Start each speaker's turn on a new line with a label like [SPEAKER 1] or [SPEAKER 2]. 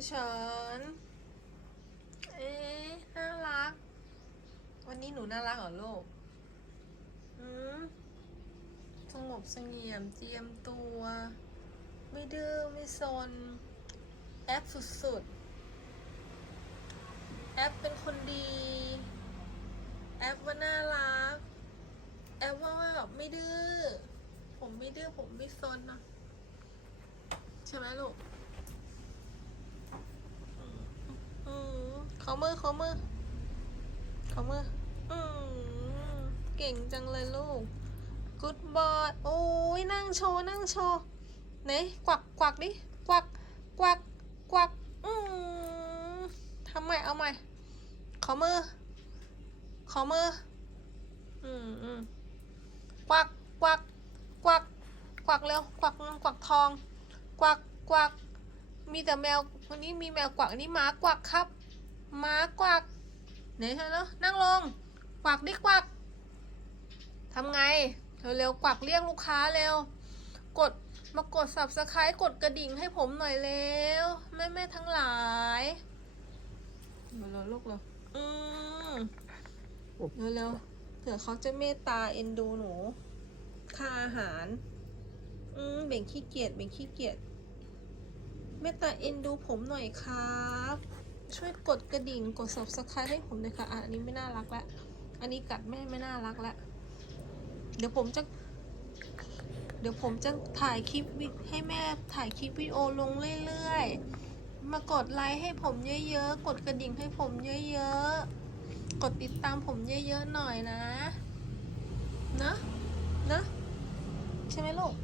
[SPEAKER 1] ผู้เฉินเอ๊ะน่ารัก วันนี้หนูน่ารักเหรอลูกอืมสงบเสงี่ยมเจียมตัว ไม่ดื้อไม่ซน แอปสุดๆ แอปเป็นคนดี แอปว่าน่ารัก แอปว่าแบบไม่ดื้อ ผมไม่ดื้อผมไม่ซนนะใช่ไหมลูก อืม เขามือเขามือเขามืออืมเก่งจังเลยลูก good boy โอ้ยนั่งโชว์นั่งโชว์ไหนกวักกวักดิกวักกวักกวักอืมทำไมเอาใหม่ขอมือขอมืออืมอืมกวักกวักกวักกวักเร็วกวักกวักทอง กวักกวักมีแต่แมววันนี้มีแมวกวักนนี้หมากวักครับ ไหนเธอแล้วนั่งลง กวักดิกวักทำไงเร็วๆกวักเรียกลูกค้าเร็ว กดมากด subscribe กดกระดิ่งให้ผมหน่อยเร็วแม่แม่ๆทั้งหลายมาแล้วลูกเราอืมเร็วๆเผื่อเขาจะเมตตาเอ็นดูหนู ค่าอาหาร อืมเบ่งขี้เกียจเบ่งขี้เกียจเมตตาเอ็นดูผมหน่อยครับ ช่วยกดกระดิ่งกด subscribe ให้ผมหน่อยค่ะอะอันนี้ไม่น่ารักละอันนี้กัดแม่ไม่น่ารักละเดี๋ยวผมจะ เดี๋ยวผมจะถ่ายคลิปวิให้แม่ถ่ายคลิปวิดีโอลงเรื่อยๆ มากดไลค์ให้ผมเยอะๆ กดกระดิ่งให้ผมเยอะๆ กดติดตามผมเยอะๆหน่อยนะ นะ นะ ใช่ไหมลูก